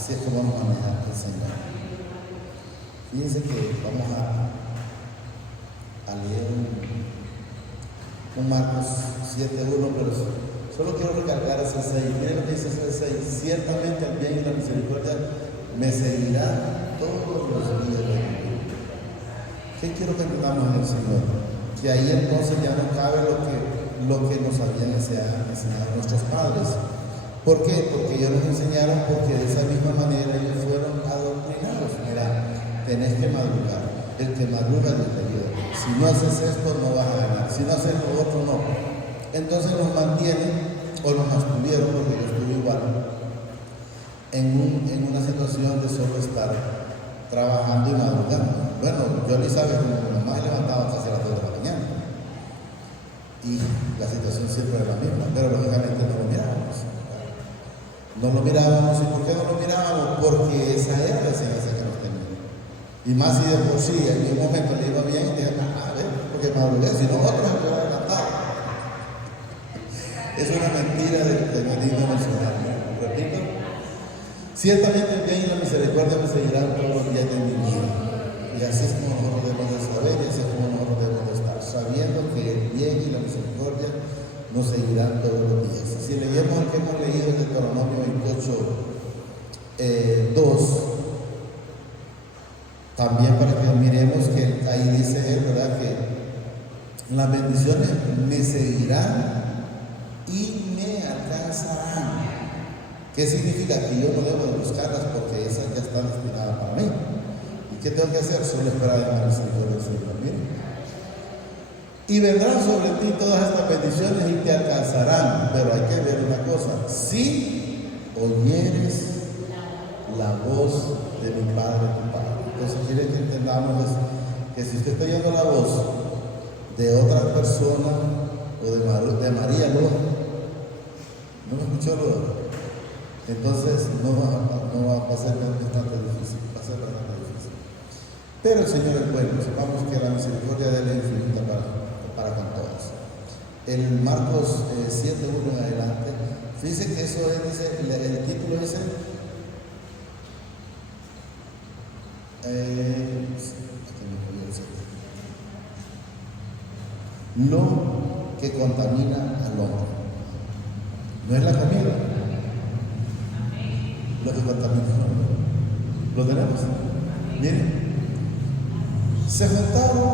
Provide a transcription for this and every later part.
Así es como nos maneja el Señor. Fíjense que vamos a leer un Marcos 7:1, pero solo quiero recargar ese 6. Miren lo que dice ese 6. Ciertamente el bien y la misericordia me seguirán todos los días de mi vida. ¿Qué quiero que entendamos en el Señor? Que ahí entonces ya no cabe lo que nos habían enseñado nuestros padres. ¿Por qué? Porque ellos nos enseñaron, porque de esa misma manera ellos fueron adoctrinados. Mira, tenés que madrugar. El que madruga es de Dios. Si no haces esto, no vas a ganar. Si no haces lo otro, no. Entonces nos mantienen, o nos mantuvieron, porque yo estuve igual, en una situación de solo estar trabajando y madrugando. Bueno, yo Elizabeth, como mi mamá, levantaba casi a las 2 de la mañana. Y la situación siempre era la misma, pero lógicamente no lo mirábamos. No lo mirábamos. ¿Y por qué no lo mirábamos? Porque esa era la enseñanza que nos tenía. Y más si de por sí en un momento le iba bien, y dije, a ver, porque madrugué, si no, otros se pueden adelantar. Es una mentira de digno mencionar. Repito, ciertamente el bien y la misericordia me seguirán todos los días de mi vida. Y así es como nosotros debemos de saber, y así es como nosotros debemos de estar, sabiendo que el bien y la misericordia nos seguirán todos los días. Si leemos el que hemos leído en Deuteronomio 28:2, también para que miremos que ahí dice él, ¿verdad?, que las bendiciones me seguirán y me alcanzarán. ¿Qué significa? Que yo no debo de buscarlas porque esas ya están destinadas para mí. ¿Y qué tengo que hacer? Solo esperar en la misericordia del Señor. Miren. Y vendrán sobre ti todas estas bendiciones y te alcanzarán. Pero hay que ver una cosa: si oyeres la voz de mi Padre, tu Padre. Entonces quiere que entendamos que si usted está oyendo la voz de otra persona o de María, no me escuchó lo otro, entonces no va a ser bastante difícil, va a ser bastante difícil. Pero el Señor es bueno, sepamos que la misericordia de Él es infinita para con todos. El Marcos 7:1 en adelante, fíjense que eso es, dice, el título dice lo que contamina al hombre. No es la comida lo que contamina al hombre. ¿Lo tenemos? Miren, se juntaron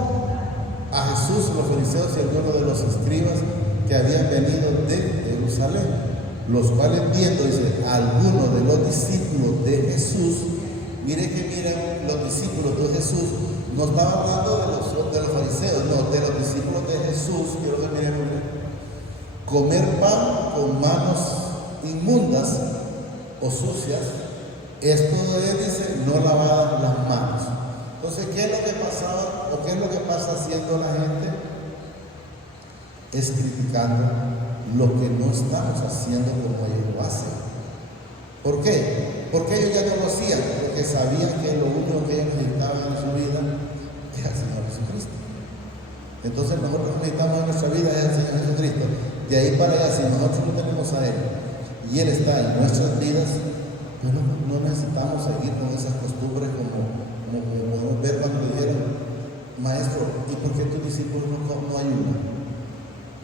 a Jesús los fariseos y algunos de los escribas que habían venido de Jerusalén, los cuales viendo, dice, algunos de los discípulos de Jesús. Miren los discípulos de Jesús, no estaba hablando de los fariseos, no, de los discípulos de Jesús. Quiero que miren muy bien. Comer pan con manos inmundas o sucias, esto es, dice, no lavar las manos. Entonces, ¿qué es lo que pasaba o qué es lo que pasa haciendo la gente? Es criticando lo que no estamos haciendo como ellos lo hacen. ¿Por qué? Porque ellos ya no lo hacían, porque sabían que lo único que ellos necesitaban en su vida era el Señor Jesucristo. Entonces nosotros necesitamos en nuestra vida es el Señor Jesucristo. De ahí para allá, si nosotros no tenemos a Él y Él está en nuestras vidas, pues no necesitamos seguir con esas costumbres como podemos ver cuando le dijeron, maestro, ¿y por qué tus discípulos no ayudan?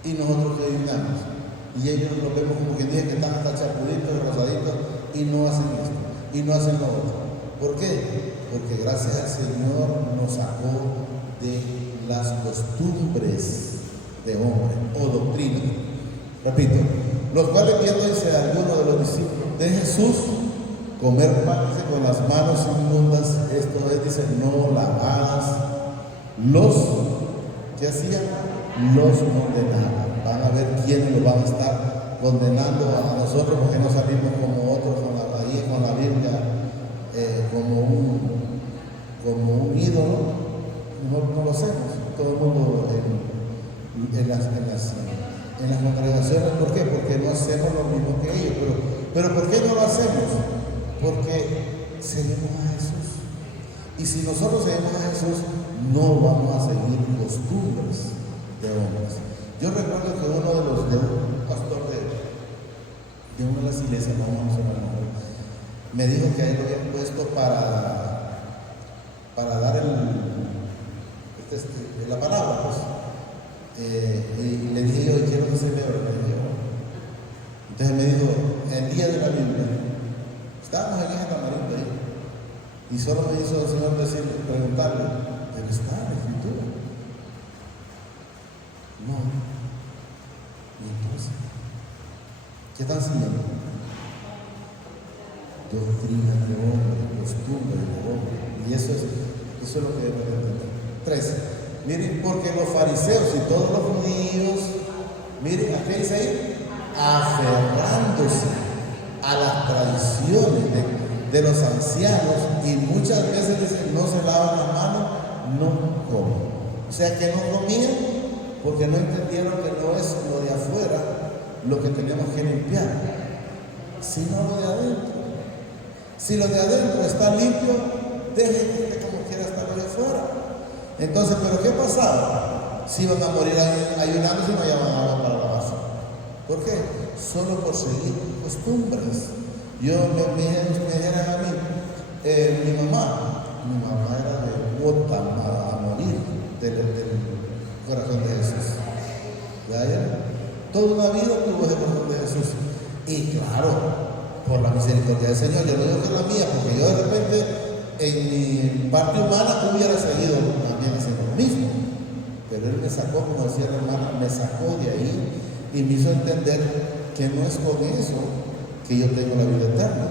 Y nosotros le ayudamos. Y ellos lo vemos como que dicen que están hasta chapulitos, rosaditos, y no hacen esto, y no hacen lo otro. ¿Por qué? Porque gracias al Señor nos sacó de las costumbres de hombre o doctrina. Repito, los cuales viendo, dice, algunos de los discípulos de Jesús comer pan con las manos inmundas, esto es, dice, no lavadas, los que hacían, los condenaban. Van a ver quiénes lo van a estar condenando a nosotros, porque no salimos como otros con la Biblia como un ídolo. No lo hacemos. Todo el mundo en las congregaciones. ¿Por qué? Porque no hacemos lo mismo que ellos. Pero ¿por qué no lo hacemos? Porque seguimos a Jesús. Y si nosotros seguimos a Jesús, no vamos a seguir costumbres de hombres. Yo recuerdo que de un pastor de una de las iglesias, no vamos a mencionar, me dijo que ahí lo habían puesto para dar la palabra, pues. Y le dije yo, quiero que celebre, me dijo. Entonces me dijo, el día de la Biblia, estábamos en ese tamarindo ahí, y solo me hizo el Señor preguntarle, ¿pero está en la Escritura? No. Y entonces, ¿qué están siguiendo? Doctrina de hombre, costumbre de hombre. Y eso es lo que debemos entender. 13. Miren, porque los fariseos y todos los judíos, miren, ¿a qué dice ahí? Aferrándose a las tradiciones de los ancianos, y muchas veces dicen, no se lavan las manos, no comen. O sea que no comían porque no entendieron que no es lo de afuera lo que tenemos que limpiar, sino lo de adentro. Si lo de adentro está limpio, dejen que como quiera estar lo de afuera. Entonces, ¿pero qué pasaba? Si iban a morir ayunando y no llevaban agua para la base. ¿Por qué? Solo por seguir costumbres. Me dijeron a mí, mi mamá era devota a morir del corazón de Jesús. ¿Ya? Toda una vida tuvo ese corazón de Jesús. Y claro, por la misericordia del Señor, yo no digo que es la mía, porque yo de repente en mi parte humana hubiera seguido también haciendo lo mismo, pero Él me sacó, como decía la hermana, me sacó de ahí y me hizo entender que no es con eso que yo tengo la vida eterna,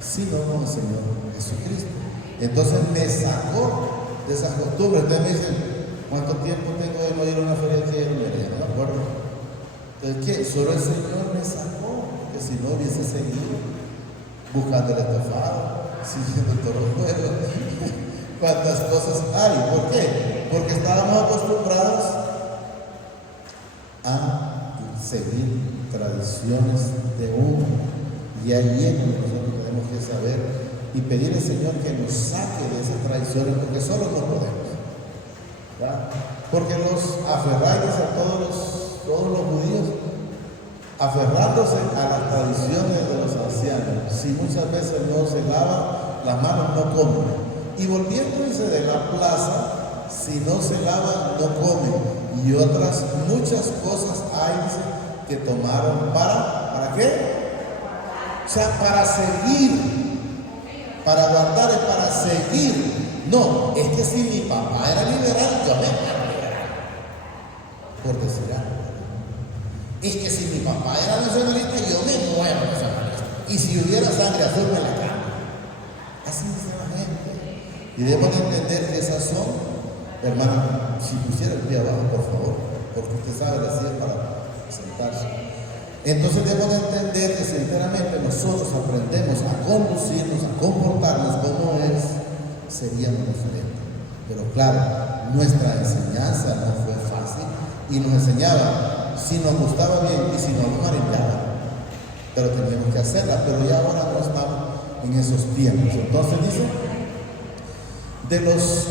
sino con el Señor Jesucristo. Entonces me sacó de esas costumbres. Ustedes me dicen, ¿cuánto tiempo tengo de no ir a una feria de Almería? No me acuerdo. Entonces, ¿qué? Solo el Señor me sacó, porque si no hubiese seguido buscando el estofado, siguiendo todos los juegos. ¿Cuántas cosas hay? ¿Por qué? Porque estábamos acostumbrados a seguir tradiciones de uno. Y ahí es donde nosotros tenemos que saber y pedir al Señor que nos saque de esas tradiciones, porque solo no podemos. ¿Verdad? Porque los aferráis a todos los judíos, aferrándose a las tradiciones de los ancianos, si muchas veces no se lavan las manos, no comen. Y volviéndose de la plaza, si no se lavan, no comen. Y otras muchas cosas hay que tomaron ¿para qué? O sea, para seguir, para guardar es para seguir. No, es que si mi papá era liberal, yo me muero liberal, por decir algo. Es que si mi papá era nacionalista, yo me muero nacionalista. Y si hubiera sangre azul, me la cambio. Así dice la gente. Y debemos de entender que esas son, hermano, si pusiera el pie abajo, por favor, porque usted sabe, la silla para sentarse. Entonces debemos de entender que sinceramente nosotros aprendemos a conducirnos, a comportarnos como es, seríamos diferentes. Pero claro, nuestra enseñanza no fue fácil y nos enseñaba si nos gustaba bien y si no nos maravillaba. Pero teníamos que hacerla, pero ya ahora no estamos en esos tiempos. Entonces dice, de los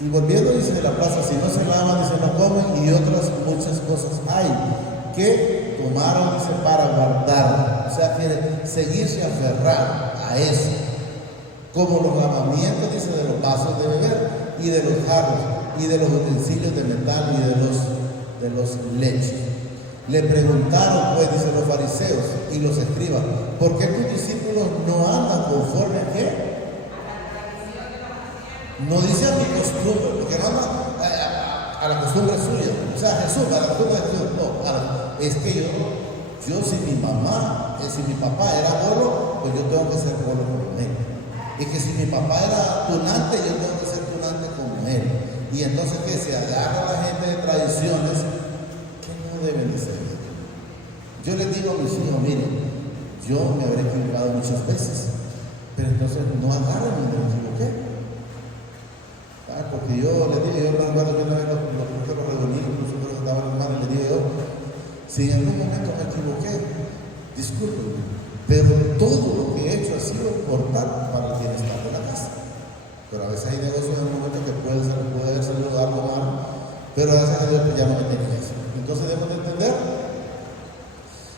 y volviendo, dice, de la plaza, si no se lavan, dice, no comen, y otras muchas cosas hay que tomaron, dice, para guardar. O sea, quiere seguirse aferrar a eso, como los lavamientos, dice, de los vasos de beber y de los jarros y de los utensilios de metal y de los lechos. Le preguntaron, pues, dice, los fariseos y los escribas, ¿por qué tus discípulos no andan conforme a qué? No dice a mi costumbre, porque no anda a la costumbre suya. O sea, Jesús, a la costumbre de Jesús. No, es que yo si mi papá era bolo, pues yo tengo que ser bolo como él. Y que si mi papá era tunante, yo tengo que ser tunante como él. Y entonces que se agarra a la gente de tradiciones que no deben de ser. Yo les digo a mis hijos, miren, yo me habré equivocado muchas veces, pero entonces no agarren y me equivoqué. Porque yo les digo, yo me acuerdo que una vez los reunimos, nosotros estaban hermanos, les digo yo, si en algún momento me equivoqué, discúlpenme, pero todo lo que he hecho ha sido por para el bienestar de la casa. Pero a veces hay negocios en un momento que puede haber salido algo mal, pero gracias a Dios pues ya no me tenía eso. Entonces debemos de entender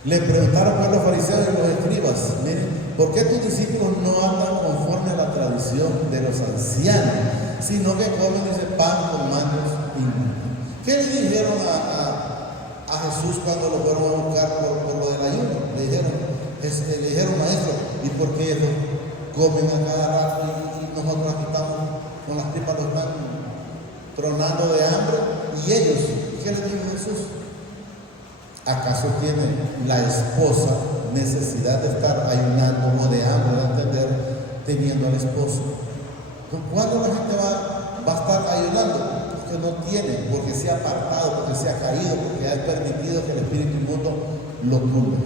Le preguntaron a los fariseos y los escribas, miren, ¿por qué tus discípulos no andan conforme a la tradición de los ancianos, sino que comen ese pan con manos impuras? ¿Qué le dijeron a Jesús cuando lo fueron a buscar por lo del ayuno? Le dijeron, maestro, ¿y por qué ellos comen a cada rato y nosotros aquí estamos con las tripas, los están tronando de hambre? ¿Y ellos? ¿Qué les dijo Jesús? ¿Acaso tiene la esposa necesidad de estar ayunando o de hambre, de entender, teniendo al esposo? ¿Cuándo la gente va a estar ayunando? Porque no tiene, porque se ha apartado, porque se ha caído, porque ha permitido que el espíritu inmundo lo tumbe.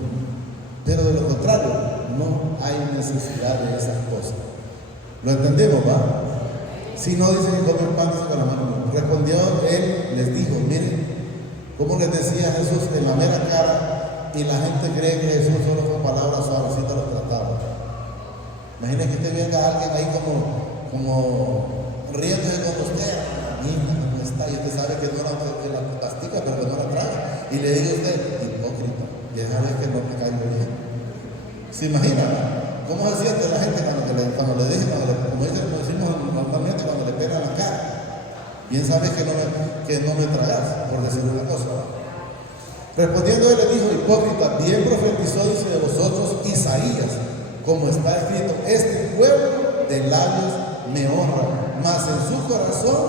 Pero de lo contrario, no hay necesidad de esas cosas. ¿Lo entendemos, va? Si no, dicen que comen pan con la mano. Respondió él, les dijo, miren, como les decía Jesús en la mera cara, y la gente cree que Jesús solo con palabras suavecitas lo trataba. Imaginen que usted venga a alguien ahí como riéndose con usted, niña, ¿cómo está? Y usted sabe que no la mastica, pero que no la traga. Y le dice usted, hipócrita, ya sabe que no me caigo bien. ¿Se imagina? ¿Cómo se siente la gente cuando le dicen, como decimos normalmente, cuando le pegan la cara? Bien sabes que no me tragas, por decir una cosa. Respondiendo él le dijo, hipócrita, bien profetizó, dice de vosotros Isaías, como está escrito, este pueblo de labios me honra, mas en su corazón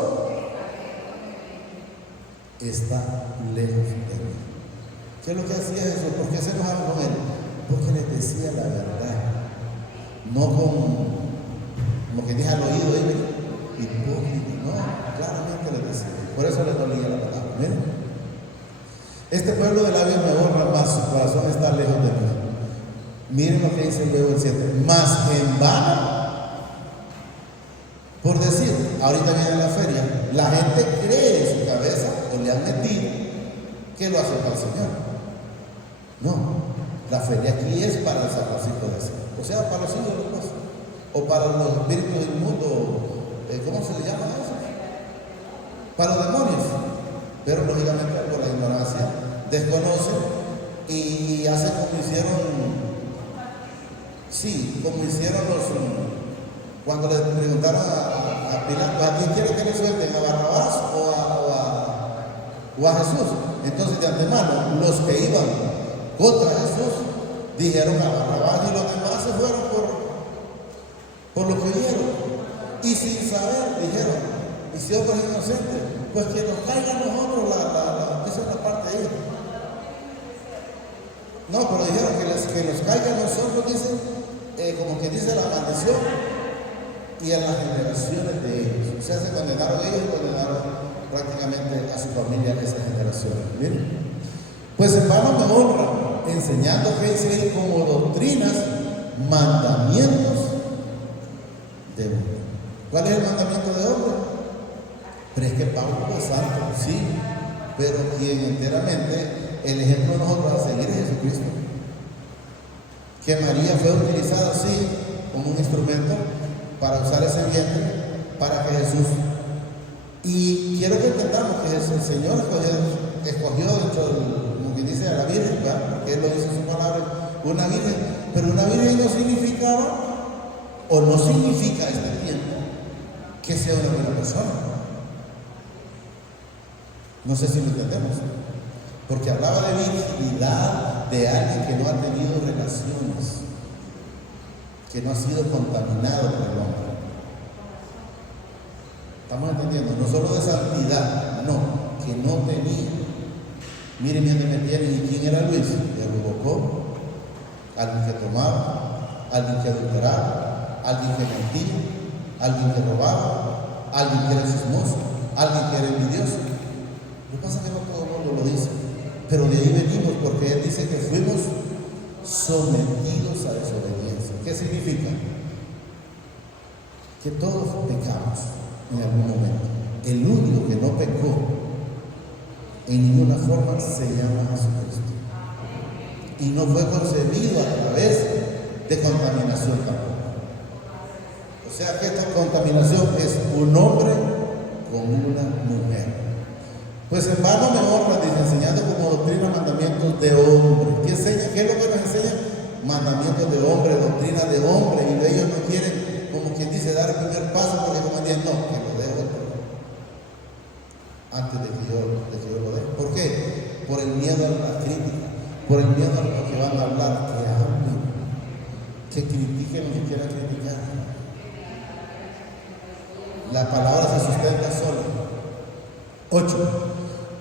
está lejos de mí. ¿Qué es lo que hacía Jesús? ¿Por qué se enojaban con él? Porque les decía la verdad, no como que dije al oído, hipócrita, no, claramente les decía. Por eso les dolía la palabra. ¿Miren? Este pueblo de labios me honra, mas su corazón está lejos de mí. Miren lo que dice luego el 7. Mas en vano, por decir, ahorita viene la feria, la gente cree en su cabeza, o le han metido, que lo hace para el Señor. No, la feria aquí es para el sacrificio de Dios. O sea, para los ídolos, o para los espíritus del mundo, ¿cómo se le llama eso? Para los demonios. Pero lógicamente por la ignorancia desconocen y hacen como hicieron cuando le preguntaron a Pilato, ¿a quién quiere que le suelten? ¿A Barrabás o a Jesús? Entonces de antemano los que iban contra Jesús dijeron a Barrabás y los demás se fueron por lo que vieron y sin saber dijeron, y si otros inocentes, pues que nos caiga a nosotros esa es la parte ahí. No, pero dijeron que nos caiga a nosotros, dicen, como que dice la maldición, y a las generaciones de ellos. O sea, se condenaron ellos y condenaron prácticamente a su familia en esa generación. ¿Bien? Pues en vano me honran, enseñando que dice como doctrinas, mandamientos de hombre. ¿Cuál es el mandamiento de hombre? Pero es que Pablo es santo, sí, pero quien enteramente el ejemplo de nosotros a seguir es Jesucristo. Que María fue utilizada así como un instrumento para usar ese vientre para que Jesús. Y quiero que entendamos que el Señor escogió dentro como que dice a la Virgen, ¿verdad? Porque Él lo dice en su palabra, una Virgen, pero una Virgen no significaba o no significa a este tiempo que sea una buena persona. No sé si lo entendemos, porque hablaba de virginidad de alguien que no ha tenido relaciones, que no ha sido contaminado por el hombre. ¿Estamos entendiendo? No solo de santidad, no, que no tenía. Miren bien me tienen, ¿y quién era Luis? El Rubocó, alguien que tomaba, alguien que adulteraba, alguien que mentía, alguien que robaba, alguien que era chismoso, alguien que era envidioso. Lo que pasa es que no todo el mundo lo dice, pero de ahí venimos, porque Él dice que fuimos sometidos a desobediencia. ¿Qué significa? Que todos pecamos en algún momento. El único que no pecó en ninguna forma se llama Jesucristo. Y no fue concebido a través de contaminación tampoco. O sea que esta contaminación es un hombre con una mujer. Pues en vano me honran, dice, enseñando como doctrina mandamientos de hombre. ¿Qué enseña? ¿Qué es lo que nos enseñan? Mandamientos de hombre, doctrina de hombre, y ellos no quieren, como quien dice, dar el primer paso, porque como dicen, no, que lo dejo antes de que yo lo deje. ¿Por qué? Por el miedo a la crítica, por el miedo a lo que van a hablar, que hablen, que critiquen lo que quieran criticar. La palabra se sustenta sola. 8.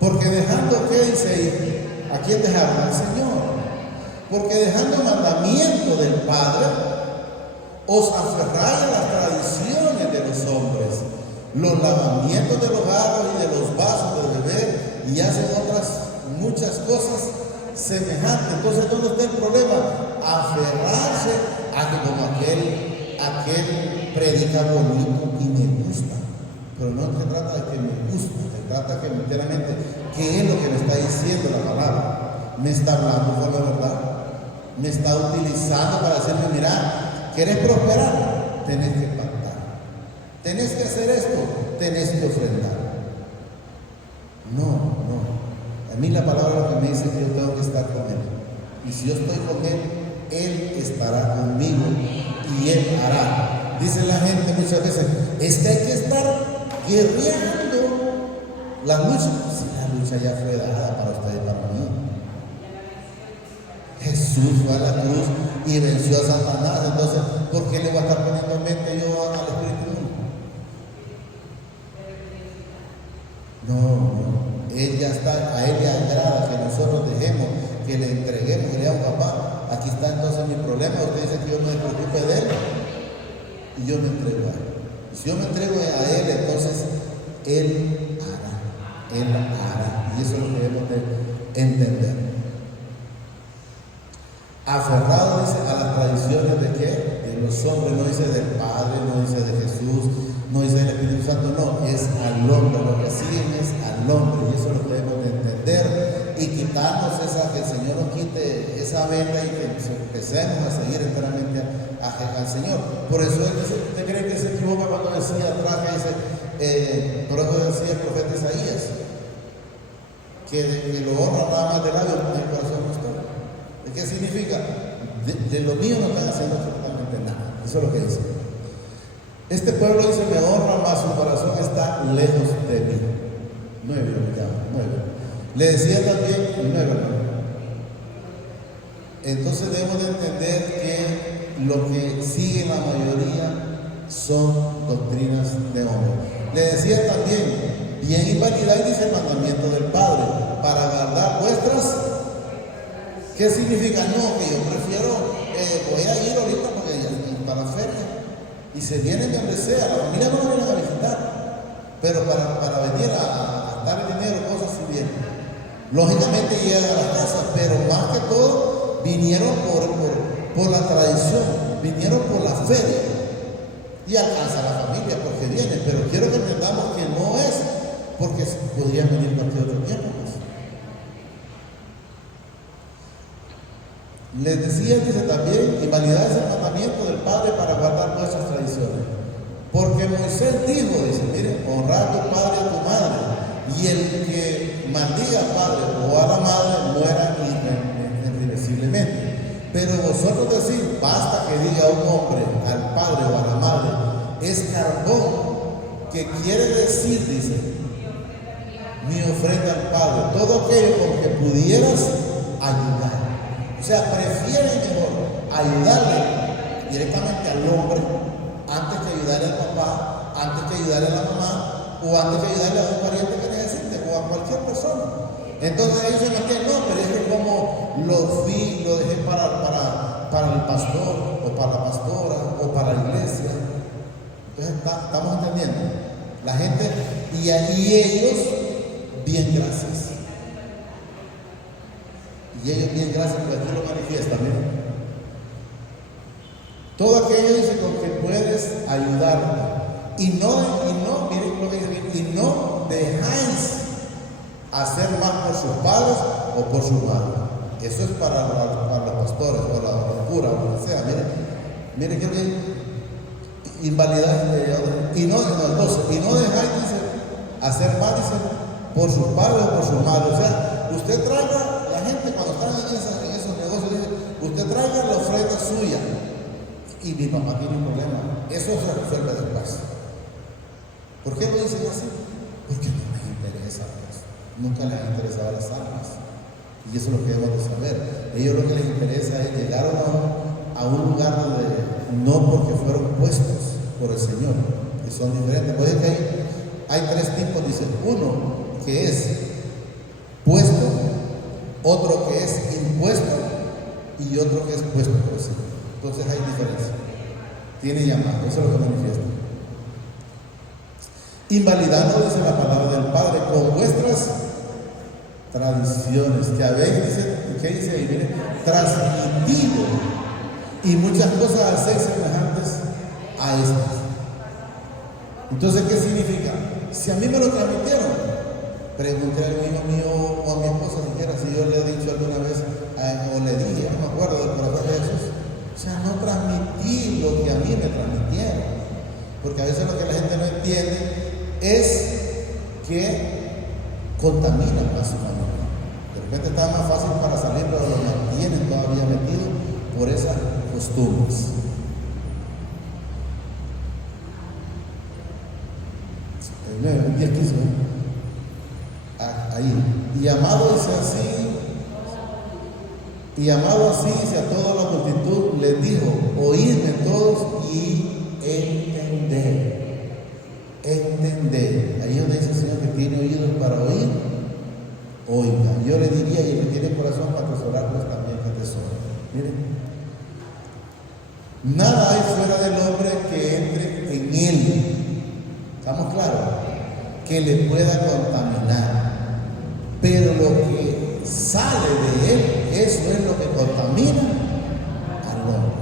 Porque dejando, ¿qué dice ahí? ¿A quién dejaron? Al Señor. Porque dejando el mandamiento del Padre, os aferráis a las tradiciones de los hombres, los lavamientos de los jarros y de los vasos de beber, y hacen otras muchas cosas semejantes. Entonces, ¿dónde está el problema? Aferrarse a que como aquel predica bonito y me gusta. Pero no se trata de que me gusta, se trata que enteramente, ¿qué es lo que me está diciendo la palabra? ¿Me está hablando con la verdad? ¿Me está utilizando para decirme, mira, ¿quieres prosperar? Tenés que pactar. ¿Tenés que hacer esto? Tenés que ofrendar. No. A mí la palabra lo que me dice es que yo tengo que estar con Él. Y si yo estoy con Él, Él estará conmigo y Él hará. Dice la gente muchas veces, es que hay que estar guerreando. La lucha, si la lucha ya fue dada para usted y para mí. Jesús fue a la cruz y venció a Satanás. Entonces, ¿por qué le voy a estar poniendo en mente yo al Espíritu Santo? No. Él ya está, a Él le agrada que nosotros dejemos, que le entreguemos, que le digamos, papá, aquí está entonces mi problema. Usted dice que yo me preocupe de Él y yo me entrego a Él. Si yo me entrego a Él, entonces Él hará. Y eso es lo que debemos de entender. Aferrado, dice, a las tradiciones de qué? De los hombres, no dice del Padre, no dice de Jesús, no dice del Espíritu Santo, no, es al hombre, lo que siguen es al hombre, y eso lo debemos de entender y quitarnos que el Señor nos quite esa venda y que empecemos a seguir enteramente al Señor. Por eso él dice, ¿usted cree que se equivoca cuando decía atrás, que dice, por eso decía el profeta Isaías, que lo honra nada más del labio, el corazón no está? ¿Qué significa? De lo mío no están haciendo absolutamente nada. Eso es lo que dice. Este pueblo dice, me honra, mas su corazón está lejos de mí. 9. Le decía también, 9. Entonces debemos de entender que lo que sigue la mayoría son doctrinas de hombre. Le decía también, bien invalidáis, dice el mandamiento del Padre, para guardar vuestras. ¿Qué significa? No, que yo prefiero, voy a ir ahorita para la feria y se vienen de donde sea, la familia no la vienen a visitar, pero para venir a gastar el dinero, cosas así vienen. Lógicamente llegan a la casa, pero más que todo vinieron por la tradición, vinieron por la feria y alcanza a la familia porque vienen, pero quiero que entendamos que no es porque podrían venir cualquier otro tiempo. Les decía, dice también, invalidad es el mandamiento del Padre para guardar nuestras tradiciones. Porque Moisés dijo, dice, miren, honrar a tu padre y a tu madre, y el que maldiga al padre o a la madre muera irreversiblemente. Pero vosotros decís, basta que diga un hombre al padre o a la madre, es carbón, que quiere decir, dice, mi ofrenda al Padre, todo aquello con que pudieras ayudar. O sea, prefieren mejor ayudarle directamente al hombre antes que ayudarle al papá, antes que ayudarle a la mamá o antes que ayudarle a un pariente que necesite o a cualquier persona. Entonces ellos dicen que no, pero es que como lo dejé para el pastor o para la pastora o para la iglesia. Entonces estamos entendiendo. La gente y ellos bien gracias. Y ellos bien gracias, porque aquí lo manifiestan, miren. Todo aquello dice con que puedes ayudarle. Y no, miren lo que dice, y no dejáis hacer más por sus padres o por su madre. Eso es para los pastores o la cura o lo que sea. Miren que bien. Invalidad y no dejáis, dice, hacer más, dice, por sus padres o por su madre. O sea, usted traiga la gente cuando están en esos negocios, dice, y mi papá tiene un problema. Eso se resuelve después. ¿Por qué lo dicen así? Porque no les interesa, pues. Nunca les ha interesado las almas. Y eso es lo que debemos de saber. Ellos lo que les interesa es llegar a un lugar donde no porque fueron puestos por el Señor, que son diferentes. Puede que hay tres tipos, dice. Uno que es puesto, otro que es impuesto y otro que es puesto por el Señor. Entonces hay diferencia. Tiene llamado, eso es lo que manifiesta. Invalidando, dice la palabra del Padre, con vuestras tradiciones que habéis, dice, ¿qué dice ahí? Mire, transmitido, y muchas cosas al ser semejantes a estas. Entonces, ¿qué significa? Si a mí me lo transmitieron, pregunté al hijo mío o a mi esposa siquiera si yo le he dicho alguna vez, o le dije, no me acuerdo del corazón de Jesús. O sea, no transmití lo que a mí me transmitieron. Porque a veces lo que la gente no entiende es que contaminan a su familia. De repente está más fácil para salir, pero lo mantienen todavía metido por esas costumbres. El 10, 15, ahí. Y amado dice así, y amado así dice a toda la multitud, les dijo, oídme todos y entended. Entender. Ahí donde dice el Señor que tiene oídos para oír, oiga. Yo le diría, y el que tiene corazón para atesorar, pues también que atesore. Miren, nada hay fuera del hombre que entre en él. ¿Estamos claros? Que le pueda contaminar. Pero lo que sale de él, eso es lo que contamina al hombre.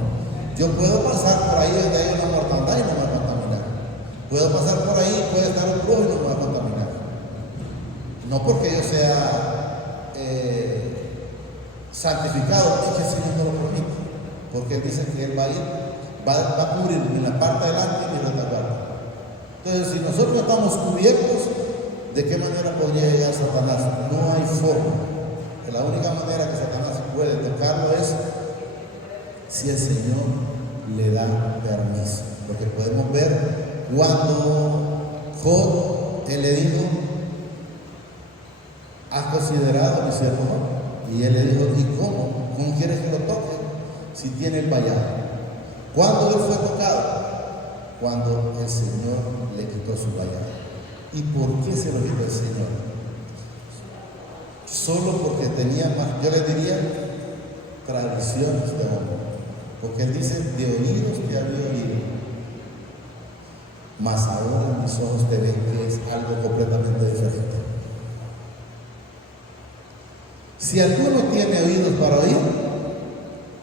Yo puedo pasar por ahí donde hay una mortandad y no me va a contaminar. Puedo pasar por ahí, puede estar un brujo y no me va a contaminar. No porque yo sea santificado, es que el Señor no lo permite. Porque Él dice que Él va a ir, va a cubrir en la parte delante y en la otra parte. Entonces, si nosotros estamos cubiertos, ¿de qué manera podría llegar Satanás? No hay forma. La única manera que Satanás puede tocarlo es si el Señor le da permiso. Porque podemos ver cuando Job, él le dijo, ¿has considerado mi siervo? Y él le dijo, ¿y cómo? ¿Cómo quieres que lo toque? Si tiene el vallado. ¿Cuándo él fue tocado? Cuando el Señor le quitó su vallado. ¿Y por qué se lo quitó el Señor? Solo porque tenía más, yo le diría, tradiciones de hombre. Porque él dice, de oídos te había oído, mas ahora mis ojos te ven, que es algo completamente diferente. Si alguno tiene oídos para oír,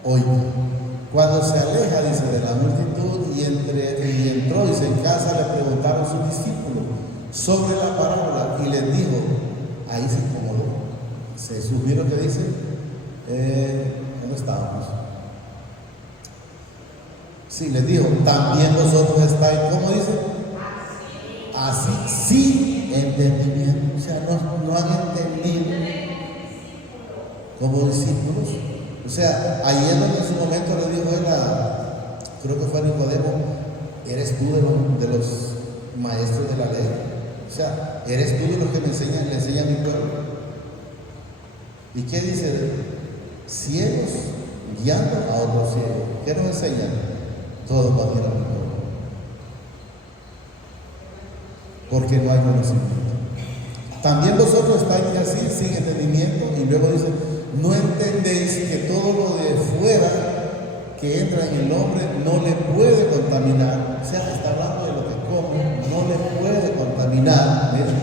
oiga. Cuando se aleja, dice, de la multitud y entró, dice, en casa, le preguntaron sus discípulos sobre la parábola y les dijo, ahí se incomodó. Se sugiere que dice, ¿dónde estábamos? Sí, les dijo, también vosotros estáis, ¿cómo dice? Así, sin entendimiento. O sea, no han entendido como discípulos. O sea, ahí es donde en su momento le dijo él creo que fue a Nicodemo, eres tú de los maestros de la ley. O sea, eres tú de los que le enseñan a mi pueblo. ¿Y qué dice? Ciegos guiando a otros ciegos. ¿Qué nos enseñan? Todo va a ir a mi pueblo. Porque no hay conocimiento. También vosotros estáis así, sin entendimiento, y luego dice, no entendéis que todo lo de fuera que entra en el hombre no le puede contaminar. O sea, está hablando de lo que come, no le puede contaminar, ¿ves?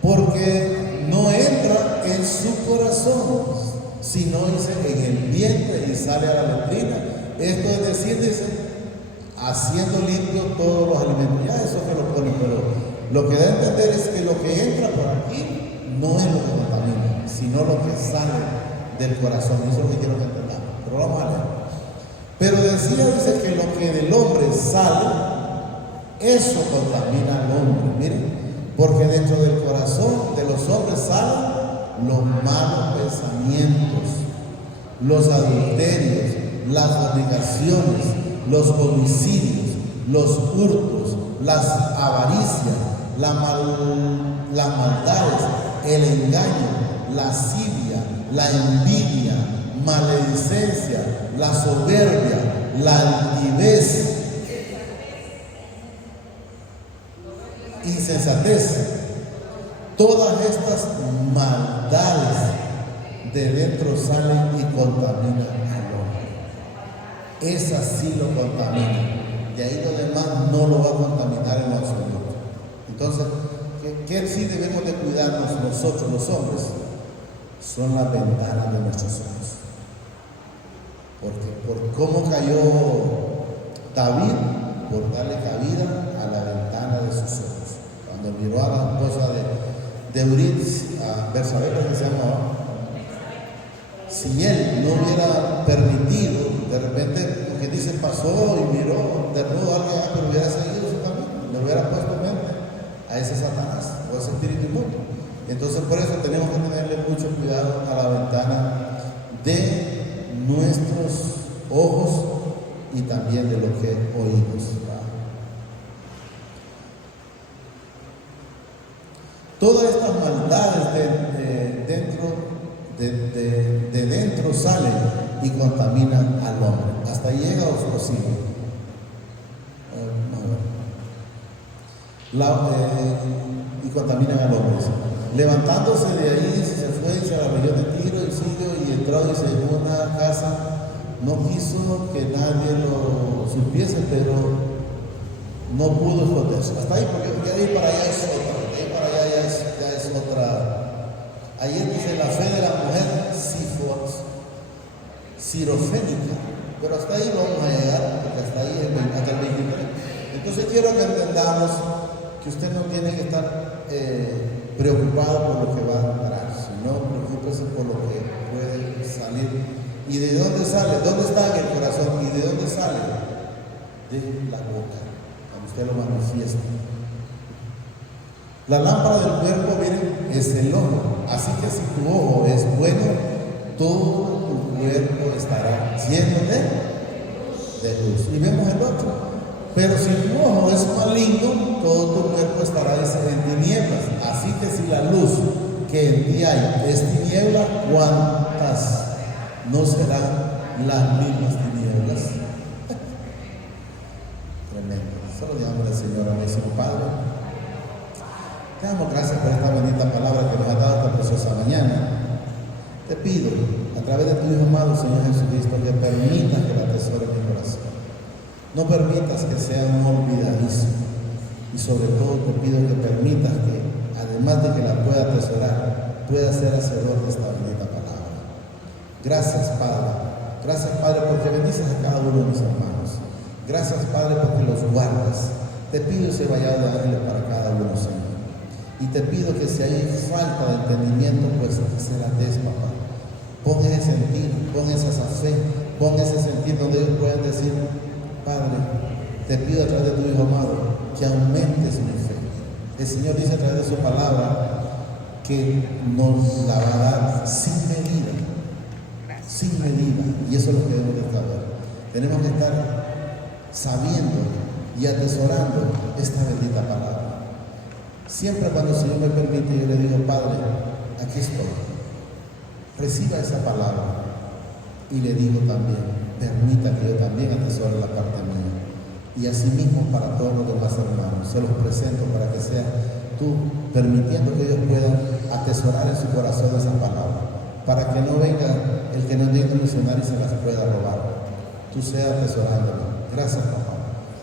Porque no entra en su corazón, sino dice en el vientre y sale a la letrina. Esto es decir, dice, haciendo limpio todos los alimentos. Ya eso que lo pone, pero lo que da a entender es que lo que entra por aquí no es lo que contamina, sino lo que sale del corazón. Eso es lo que quiero que entendamos. Pero vamos a leer. Pero decía, dice, que lo que del hombre sale, eso contamina al hombre. Miren, porque dentro del corazón de los hombres salen los malos pensamientos, los adulterios, las fornicaciones, los homicidios, los hurtos, las avaricias, las maldades, el engaño, la lascivia, la envidia, maledicencia, la soberbia, la altivez, insensatez. Todas estas maldades de dentro salen y contaminan al hombre. Esas sí lo contaminan. De ahí lo demás no lo va a contaminar en lo absoluto. Entonces, ¿qué sí debemos de cuidarnos nosotros los hombres? Son las ventanas de nuestros ojos. Porque por cómo cayó David, por darle cabida a la ventana de sus ojos. Cuando miró a la esposa de Urit, a Bersabé, que se llamaba, si él no hubiera permitido, de repente, lo que dice, pasó y miró desnudo a alguien, pero hubiera seguido su camino, le hubiera puesto mente a ese Satanás o a ese espíritu inmundo. Entonces, por eso tenemos que tenerle mucho cuidado a la ventana de nuestros ojos y también de lo que oímos. Todas estas maldades de dentro salen y contaminan al hombre. Hasta ahí llega o sigue. Y contaminan al hombre. Levantándose de ahí, se fue y se la región de Tiro y Sidón y entró y se llevó a una casa. No quiso que nadie lo supiese, pero no pudo esconderse. Hasta ahí, porque de ahí para allá es otra. De ahí para allá ya es otra. Ayer dice la fe de la mujer sirofénica, pero hasta ahí no vamos a llegar, porque hasta ahí hasta el 23. Entonces quiero que entendamos que usted no tiene que estar preocupado por lo que va a entrar, sino preocúpese por lo que puede salir. ¿Y de dónde sale? ¿Dónde está en el corazón? ¿Y de dónde sale? De la boca, cuando usted lo manifiesta. La lámpara del cuerpo, miren, es el ojo. Así que si tu ojo es bueno, todo tu cuerpo estará lleno de luz. Y vemos el otro. Pero si tu ojo es maligno, todo tu cuerpo estará en tinieblas. Así que si la luz que en ti hay es tiniebla, ¿cuántas no serán las mismas tinieblas? Tremendo. Solo digamos al Señor, amísimo Padre. Te damos gracias por esta bendita palabra que nos ha dado esta preciosa mañana. Te pido, a través de tu Hijo amado, Señor Jesucristo, que permitas que la atesore en mi corazón. No permitas que sea un olvidadizo. Y sobre todo te pido que permitas que, además de que la pueda atesorar, pueda ser hacedor de esta bendita palabra. Gracias, Padre. Gracias, Padre, porque bendices a cada uno de mis hermanos. Gracias, Padre, porque los guardas. Te pido ese vallado de ángeles para cada uno, Señor. Y te pido que si hay falta de entendimiento, pues que se la des, papá. Pon ese sentir, pon esa fe, pon ese sentir donde ellos puedan decir, Padre, te pido a través de tu Hijo amado que aumentes mi fe. El Señor dice a través de su palabra que nos la va a dar sin medida. Sin medida. Y eso es lo que debemos de saber. Tenemos que estar sabiendo y atesorando esta bendita palabra. Siempre cuando el Señor me permite, yo le digo, Padre, aquí estoy. Reciba esa palabra. Y le digo también, permita que yo también atesore la parte mía. Y asimismo para todos los demás hermanos. Se los presento para que sea tú permitiendo que ellos puedan atesorar en su corazón esa palabra. Para que no venga el que no es digno de misionar y se las pueda robar. Tú seas atesorándola. Gracias, papá.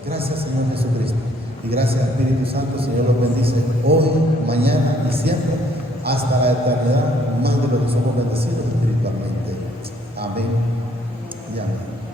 Gracias, Señor Jesucristo. Y gracias, Espíritu Santo. Señor los bendice hoy, mañana y siempre, hasta la eternidad, más de lo que somos bendecidos espiritualmente. Amén y amén.